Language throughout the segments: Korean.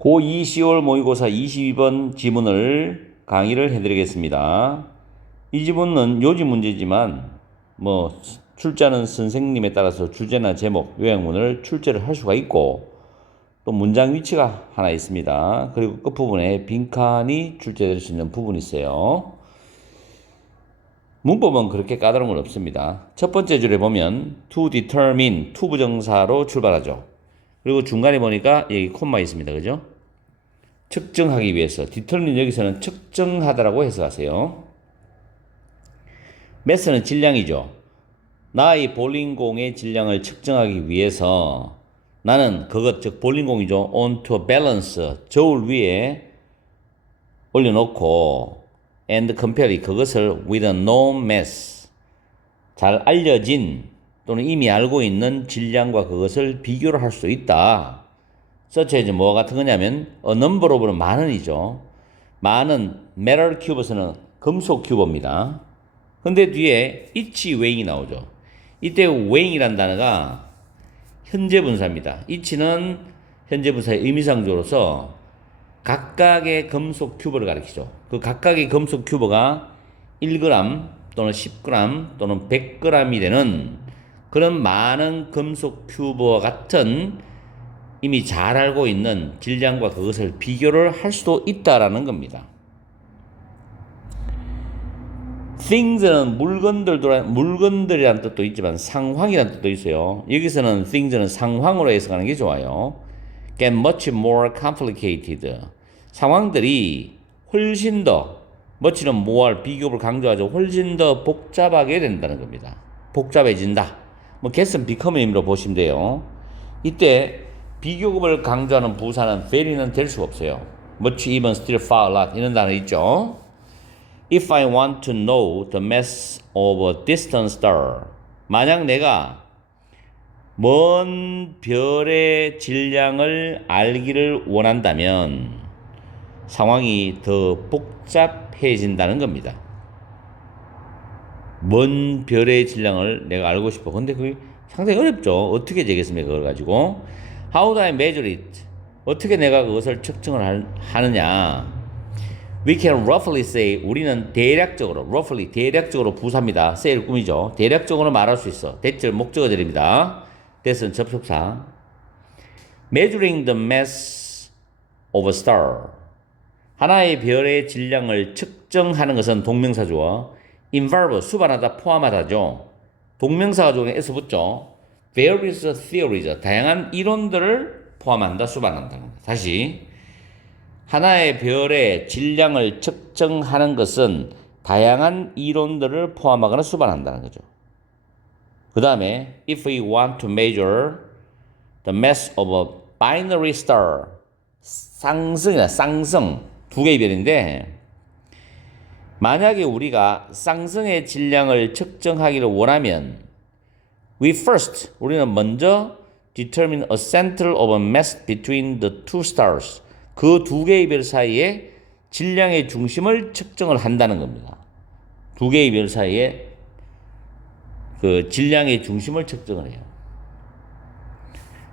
고2 10월 모의고사 22번 지문을 강의를 해드리겠습니다. 이 지문은 요지 문제지만 출제하는 선생님에 따라서 주제나 제목, 요약문을 출제를 할 수가 있고 또 문장 위치가 하나 있습니다. 그리고 끝부분에 빈칸이 출제될 수 있는 부분이 있어요. 문법은 그렇게 까다로운 건 없습니다. 첫 번째 줄에 보면 to determine, to 부정사로 출발하죠. 그리고 중간에 보니까 여기 콤마 있습니다. 그죠? 측정하기 위해서. determine 여기서는 측정하다라고 해석하세요. 매스는 질량이죠. 나의 볼링공의 질량을 측정하기 위해서 나는 그것, 즉 볼링공이죠. onto a balance, 저울 위에 올려놓고 and compare 그것을 with a known mass, 잘 알려진 또는 이미 알고 있는 질량과 그것을 비교를 할 수 있다. such as 뭐 같은 거냐면 a number of는 만은이죠. 만은 metal cube에서는 금속 큐브입니다. 근데 뒤에 each weighing이 나오죠. 이때 weighing이라는 단어가 현재 분사입니다. each는 현재 분사의 의미상조로서 각각의 금속 큐브를 가리키죠. 그 각각의 금속 큐브가 1g 또는 10g 또는 100g이 되는 그런 많은 금속 큐브와 같은 이미 잘 알고 있는 질량과 그것을 비교를 할 수도 있다라는 겁니다. things는 물건들이라는 뜻도 있지만 상황이라는 뜻도 있어요. 여기서는 things는 상황으로 해석하는 게 좋아요. get much more complicated. 상황들이 훨씬 더, much는 more, 비교를 강조하죠. 훨씬 더 복잡하게 된다는 겁니다. 복잡해진다. get은 become의 의미로 보시면 돼요. 이때 비교급을 강조하는 부사는 very는 될 수가 없어요. much, even, still, far, lot 이런 단어 있죠. If I want to know the mass of a distant star, 만약 내가 먼 별의 질량을 알기를 원한다면 상황이 더 복잡해진다는 겁니다. 먼 별의 질량을 내가 알고 싶어. 근데 그게 상당히 어렵죠. 어떻게 되겠습니까? 그걸 가지고. How do I measure it? 어떻게 내가 그것을 측정을 하느냐? We can roughly say, 우리는 대략적으로, roughly, 대략적으로 부사입니다. say를 꾸미죠. 대략적으로 말할 수 있어. 대절 목적어들입니다. that은 접속사. Measuring the mass of a star. 하나의 별의 질량을 측정하는 것은 동명사 주어. involve, 수반하다, 포함하다죠. 동명사가 중에 s 붙죠. various theories, 다양한 이론들을 포함한다, 수반한다. 다시. 하나의 별의 질량을 측정하는 것은 다양한 이론들을 포함하거나 수반한다는 거죠. 그 다음에 if we want to measure the mass of a binary star, 쌍성이나 쌍성 두 개의 별인데 만약에 우리가 쌍성의 질량을 측정하기를 원하면 우리는 먼저 determine a center of a mass between the two stars, 그 두 개의 별 사이에 질량의 중심을 측정을 한다는 겁니다. 두 개의 별 사이에 그 질량의 중심을 측정을 해요.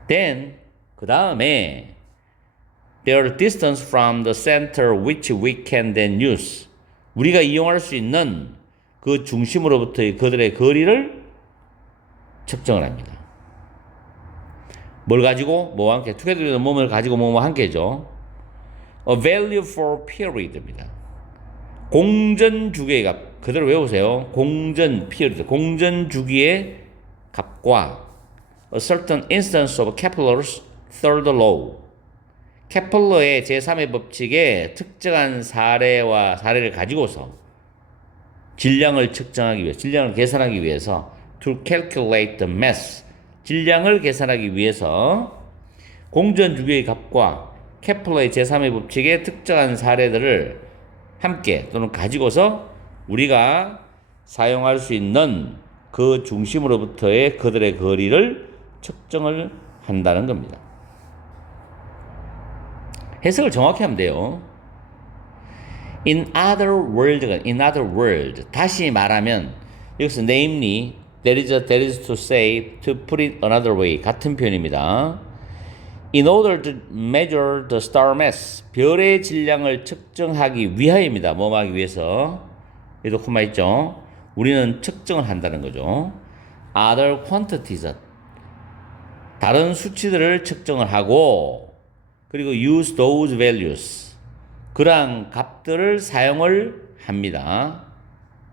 Then 그 다음에 their distance from the center which we can then use, 우리가 이용할 수 있는 그 중심으로부터의 그들의 거리를 측정을 합니다. 뭘 가지고? 뭐와 함께? together는 몸을 가지고 뭐와 함께죠. A value for period입니다. 공전 주기의 값, 그대로 외우세요. 공전 period, 공전 주기의 값과 a certain instance of Kepler's third law, 케플러의 제3의 법칙의 특정한 사례를 가지고서 질량을 측정하기 위해, 질량을 계산하기 위해서 to calculate the mass, 질량을 계산하기 위해서 공전 주기의 값과 케플러의 제3의 법칙의 특정한 사례들을 함께 또는 가지고서 우리가 사용할 수 있는 그 중심으로부터의 그들의 거리를 측정을 한다는 겁니다. 해석을 정확히 하면 돼요. In other words, 다시 말하면 여기서 namely, that is to say, to put it another way, 같은 표현입니다. In order to measure the star mass, 별의 질량을 측정하기 위하여입니다. 뭐 하기 위해서? 여기도 콤마 있죠? 우리는 측정을 한다는 거죠. Other quantities, 다른 수치들을 측정을 하고, 그리고 use those values, 그러한 값들을 사용을 합니다.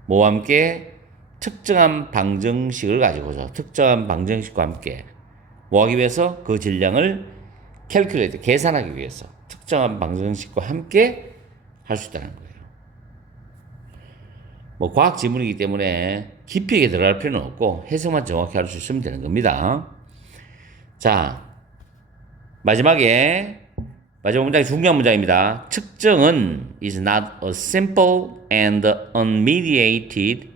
뭐와 함께? 특정한 방정식을 가지고서, 특정한 방정식과 함께 뭐 하기 위해서? 그 질량을 calculate, 계산하기 위해서 특정한 방정식과 함께 할 수 있다는 거예요. 뭐 과학 지문이기 때문에 깊이 있게 들어갈 필요는 없고 해석만 정확히 할 수 있으면 되는 겁니다. 자, 마지막 문장이 중요한 문장입니다. 측정은 is not a simple and unmediated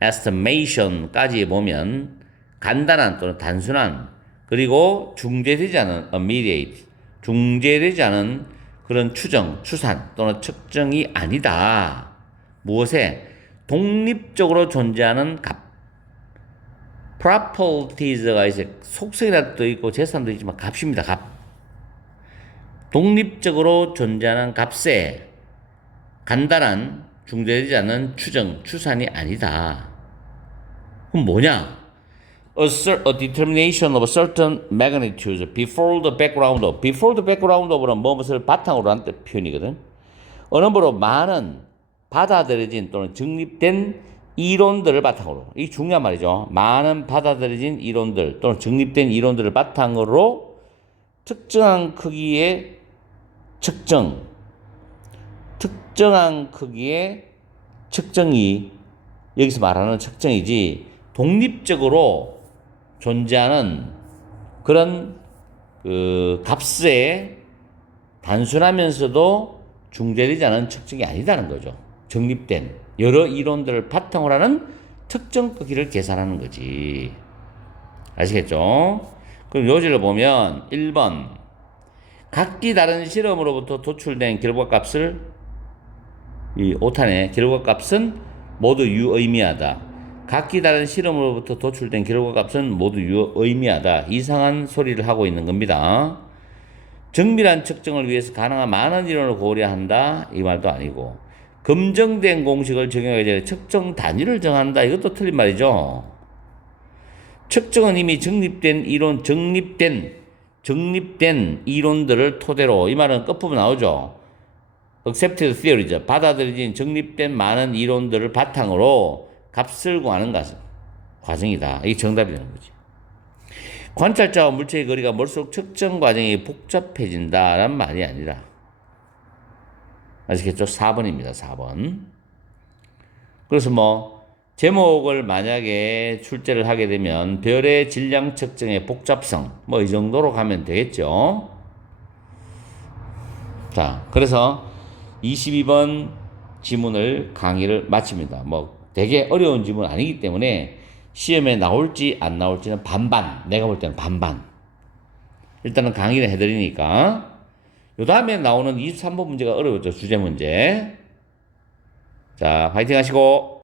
estimation까지 보면 간단한 또는 단순한, 그리고 중재되지 않은 unmediated, 중재되지 않은 그런 추정, 추산 또는 측정이 아니다. 무엇에? 독립적으로 존재하는 값. properties가 이제 속성이라도 있고 재산도 있지만 값입니다. 값. 독립적으로 존재하는 값에 간단한 중재되지 않은 추정, 추산이 아니다. 그럼 뭐냐? A determination of a certain magnitude before the background of. before the background of는 무엇을 바탕으로 한 표현이거든. 어느 뭐로 많은 받아들여진 또는 정립된 이론들을 바탕으로. 이 중요한 말이죠. 많은 받아들여진 이론들 또는 정립된 이론들을 바탕으로 특정한 크기의 측정, 특정한 크기의 측정이 여기서 말하는 측정이지 독립적으로 존재하는 그런 그 값에 단순하면서도 중재되지 않은 측정이 아니다는 거죠. 정립된 여러 이론들을 바탕으로 하는 특정 크기를 계산하는 거지. 아시겠죠? 그럼 요지를 보면 1번 각기 다른 실험으로부터 도출된 결과값을, 이 5탄의 결과값은 모두 유의미하다. 각기 다른 실험으로부터 도출된 결과값은 모두 유의미하다. 이상한 소리를 하고 있는 겁니다. 정밀한 측정을 위해서 가능한 많은 이론을 고려한다. 이 말도 아니고, 검증된 공식을 적용하기 전에 측정 단위를 정한다. 이것도 틀린 말이죠. 측정은 이미 정립된 이론, 정립된 이론들을 토대로, 이 말은 끝부분 나오죠. accepted theory죠. 받아들여진 정립된 많은 이론들을 바탕으로 값을 구하는 과정이다. 이게 정답이 되는 거지. 관찰자와 물체의 거리가 멀수록 측정 과정이 복잡해진다라는 말이 아니라. 아시겠죠? 4번입니다. 4번. 그래서 뭐 제목을 만약에 출제를 하게 되면 별의 질량 측정의 복잡성, 뭐 이 정도로 가면 되겠죠. 자, 그래서 22번 지문을 강의를 마칩니다. 뭐 되게 어려운 지문 아니기 때문에 시험에 나올지 안 나올지는 반반, 내가 볼 때는 반반. 일단은 강의를 해드리니까. 요 다음에 나오는 23번 문제가 어려웠죠. 주제 문제. 자, 파이팅 하시고.